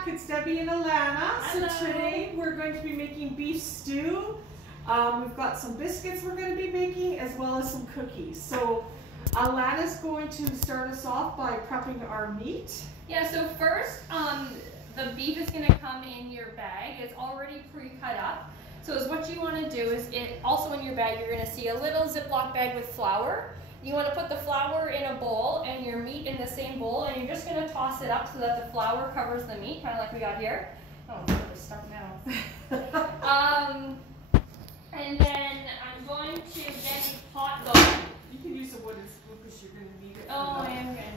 back. It's Debbie and Alana. Hello. So today we're going to be making beef stew. We've got some biscuits we're going to be making as well as some cookies. So Alana's going to start us off by prepping our meat. Yeah, so first the beef is going to come in your bag. It's already pre-cut up. So what you want to do is, also in your bag you're going to see a little Ziploc bag with flour. You want to put the flour in a bowl and your meat in the same bowl, and you're just going to toss it up so that the flour covers the meat, kind of like we got here. Oh, it's stuck now. And then I'm going to get a pot going. You can use a wooden spoon because you're going to need it. Oh, I am going to need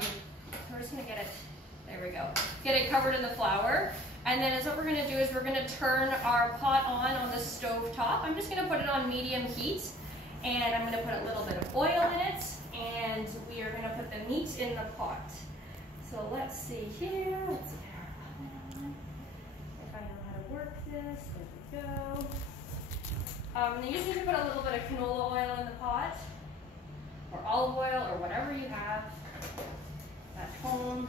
it. We're just going to get it, there we go. Get it covered in the flour. And then what we're going to do is we're going to turn our pot on the stove top. I'm just going to put it on medium heat. And I'm going to put a little bit of oil in it, and we are going to put the meat in the pot. So let's see here. Let's get our oven on. If I know how to work this, there we go. You just need to put a little bit of canola oil in the pot, or olive oil, or whatever you have at home.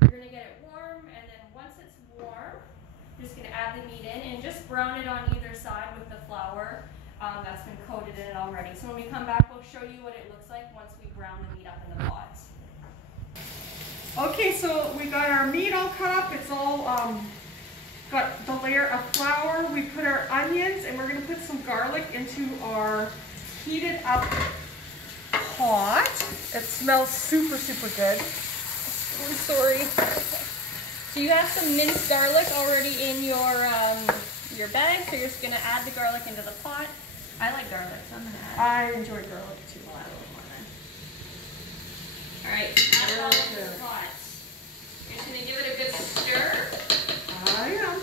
You're going to get it warm, and then once it's warm, you're just going to add the meat in and just brown it on either side with the flour. That's been coated in it already. So when we come back, we'll show you what it looks like once we brown the meat up in the pot. Okay, so we got our meat all cut up. It's all got the layer of flour. We put our onions, and we're going to put some garlic into our heated up pot. It smells super, super good. I'm sorry. So you have some minced garlic already in your bag, so you're just going to add the garlic into the pot. I like garlic, so I'm going to add. I enjoy garlic too. We'll add a little more then. Alright, add it all into the pot. You're just going to give it a good stir. I am.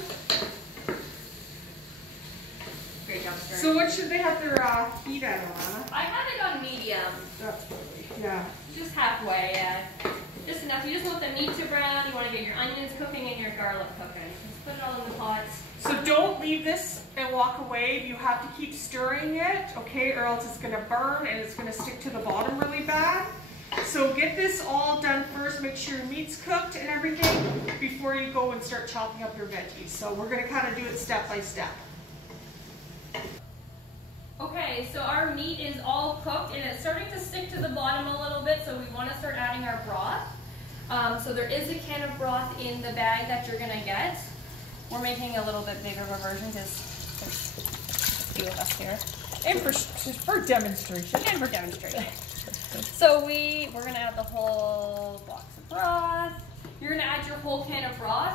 Great job stirring. So what should they have their heat at, Alana? I have it on medium. That's really, yeah. Just halfway, yeah. Just enough. You just want the meat to brown. You want to get your onions cooking and your garlic cooking. Just put it all in the pot. So don't leave this and walk away. You have to keep stirring it, okay, or else it's going to burn and it's going to stick to the bottom really bad. So get this all done first. Make sure your meat's cooked and everything before you go and start chopping up your veggies. So we're going to kind of do it step by step. Okay, so our meat is all cooked and it's starting to stick to the bottom a little bit, so we want to start adding our broth. So there is a can of broth in the bag that you're going to get. We're making a little bit bigger of a version because there's a few of us here. And for demonstration. And for demonstration. So we're going to add the whole box of broth. You're going to add your whole can of broth.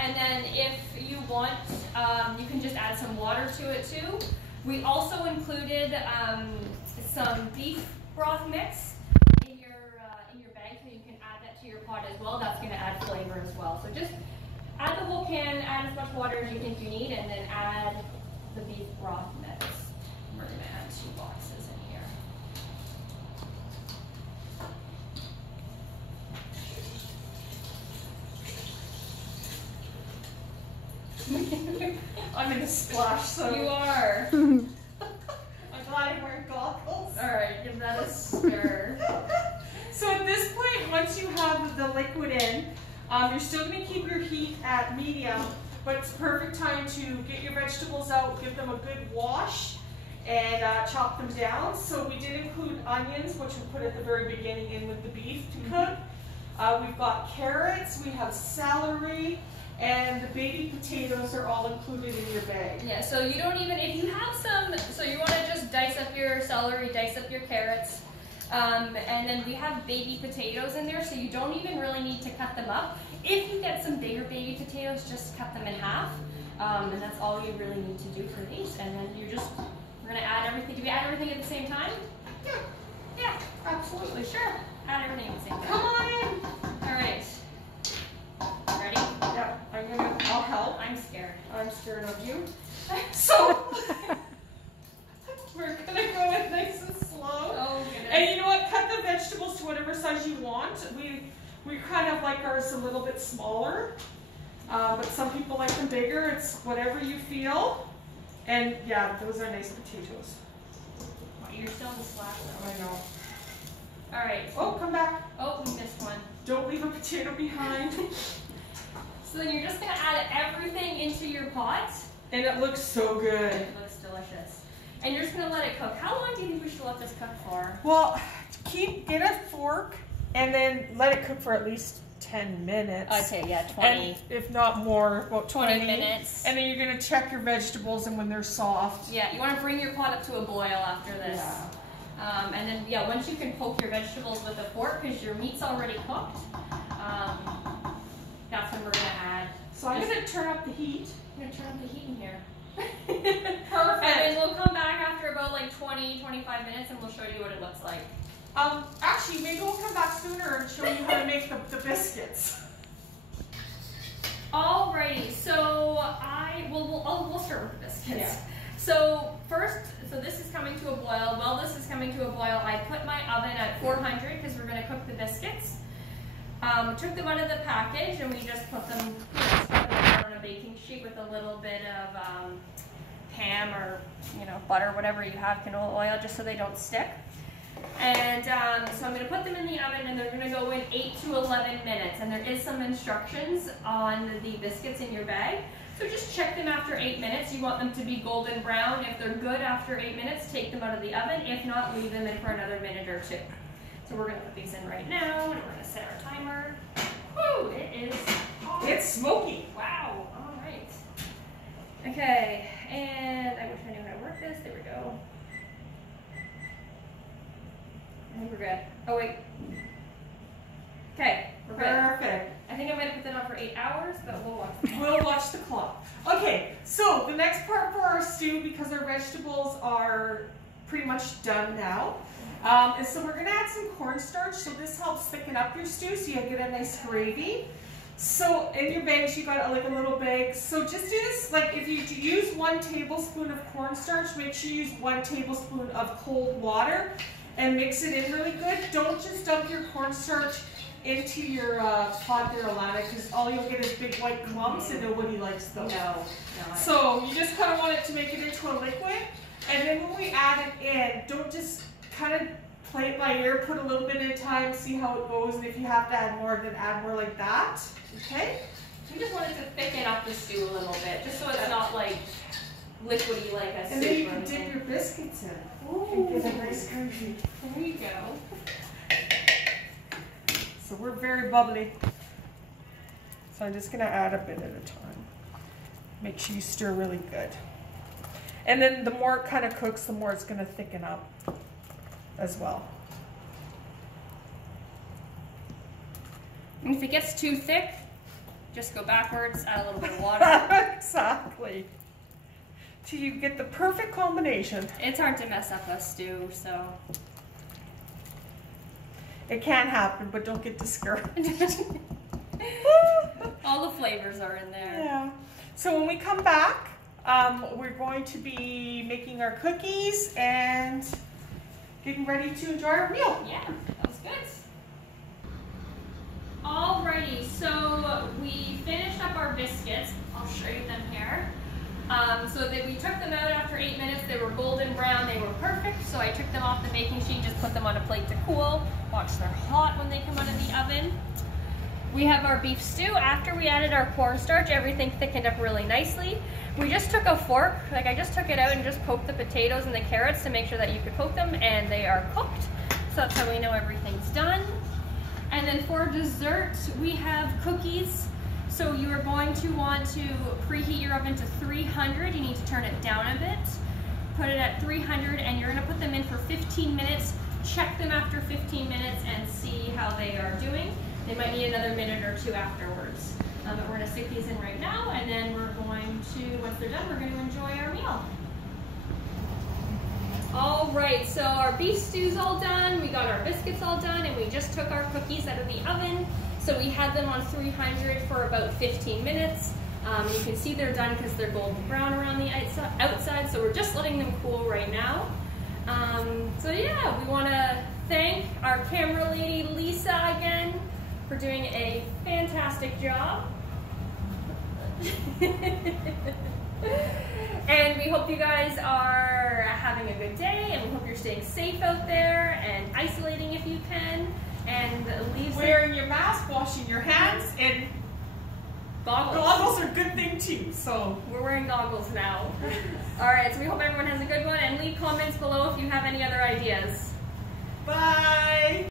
And then if you want, you can just add some water to it too. We also included some beef broth mix in your bag, so you can add that to your pot as well. That's going to add flavor as well. So just add the whole can, add as much water as you think you need, and then add the beef broth mix. We're going to add 2 boxes in here. I'm in a splash, so. You are. I'm glad I'm wearing goggles. Alright, give that a stir. So at this point, once you have the liquid in, you're still going to keep your heat at medium, but it's perfect time to get your vegetables out, give them a good wash, and chop them down. So we did include onions, which we put at the very beginning in with the beef to cook. We've got carrots, we have celery, and the baby potatoes are all included in your bag. Yeah, so you don't even, if you have some, so you want to just dice up your celery, dice up your carrots, and then we have baby potatoes in there, so you don't even really need to cut them up. If you get some bigger baby potatoes, just cut them in half, and that's all you really need to do for these. And then we're going to add everything. Do we add everything at the same time? Yeah. Yeah, Absolutely. sure. Add everything at the same time. Come on in. All right. Ready? Yeah, I'll help. I'm scared. I'm scared of you. So, we're going to go in nice and slow. Oh, goodness. And you know what? Cut the vegetables to whatever size you want. We kind of like ours a little bit smaller, but some people like them bigger. It's whatever you feel. And yeah, those are nice potatoes. You're still in the slash though. I know. All right. Oh, come back. Oh, we missed one. Don't leave a potato behind. So then you're just gonna add everything into your pot. And it looks so good. It looks delicious. And you're just gonna let it cook. How long do you think we should let this cook for? Well, get a fork and then let it cook for at least 10 minutes. Okay, yeah, 20. And if not more, about 20 minutes. And then you're gonna check your vegetables, and when they're soft. Yeah, you wanna bring your pot up to a boil after this. Yeah. And then, yeah, once you can poke your vegetables with a fork, because your meat's already cooked, that's when we're gonna add. So I'm gonna turn up the heat. I'm gonna turn up the heat in here. Perfect. And then we'll come back after about like 20, 25 minutes and we'll show you what it looks like. Actually, maybe we'll come back sooner and show you how to make the biscuits. Alrighty, so we'll start with the biscuits. Yeah. So this is coming to a boil. While this is coming to a boil, I put my oven at 400 because we're gonna cook the biscuits. Took them out of the package and we just put them on a baking sheet with a little bit of ham or butter, whatever you have, canola oil, just so they don't stick. And so I'm going to put them in the oven and they're going to go in 8 to 11 minutes. And there is some instructions on the biscuits in your bag. So just check them after 8 minutes. You want them to be golden brown. If they're good after 8 minutes, take them out of the oven. If not, leave them in for another minute or two. So we're going to put these in right now and we're going to set our timer. Woo, it is hot. It's smoky. Wow, all right. Okay, and I wish I knew how to work this. There we go. I think we're good. Oh wait. Okay, we're good. Perfect. I think I might have put that on for 8 hours, but we'll watch. We'll watch the clock. Okay, so the next part for our stew, because our vegetables are pretty much done now, is so we're gonna add some cornstarch. So this helps thicken up your stew, so you get a nice gravy. So in your bags, you got like a little bag. So just do this, like if you use 1 tablespoon of cornstarch, make sure you use 1 tablespoon of cold water and mix it in really good. Don't just dump your cornstarch into your pot there, Alana, because all you'll get is big white clumps and nobody likes those. No. So you just kind of want it to make it into a liquid. And then when we add it in, don't just kind of play it by ear, put a little bit at a time, see how it goes, and if you have to add more, then add more like that, okay? We just wanted to thicken up the stew a little bit, just so it's not like liquidy like a soup. And then you can dip your biscuits in. Ooh. And get a nice gravy. There you go. So we're very bubbly. So I'm just gonna add a bit at a time. Make sure you stir really good. And then the more it kind of cooks, the more it's gonna thicken up as well. And if it gets too thick, just go backwards, add a little bit of water. Exactly. Till you get the perfect combination. It's hard to mess up a stew, so. It can happen, but don't get discouraged. All the flavors are in there. Yeah. So when we come back, we're going to be making our cookies and getting ready to enjoy our meal. Yeah, that was good. Alrighty, so we finished up our biscuits. I'll show you them here. We took them out after 8 minutes. They were golden brown. They were perfect. So I took them off the baking sheet, just put them on a plate to cool. Watch, they're hot when they come out of the oven. We have our beef stew. After we added our cornstarch, everything thickened up really nicely. We just took a fork, like I just took it out and just poked the potatoes and the carrots to make sure that you could poke them, and they are cooked. So that's how we know everything's done. And then for dessert, we have cookies. So you are going to want to preheat your oven to 300. You need to turn it down a bit. Put it at 300 and you're gonna put them in for 15 minutes. Check them after 15 minutes and see how they are doing. They might need another minute or two afterwards. But we're gonna stick these in right now, and then we're going to, once they're done, we're gonna enjoy our meal. All right, so our beef stew's all done, we got our biscuits all done, and we just took our cookies out of the oven. So we had them on 300 for about 15 minutes. You can see they're done because they're golden brown around the outside, so we're just letting them cool right now. So yeah, we wanna thank our camera lady, Lisa, again, for doing a fantastic job. And we hope you guys are having a good day, and we hope you're staying safe out there and isolating if you can, and leave wearing your mask, washing your hands, and goggles are a good thing too. So we're wearing goggles now. All right, so we hope everyone has a good one, and leave comments below if you have any other ideas. Bye.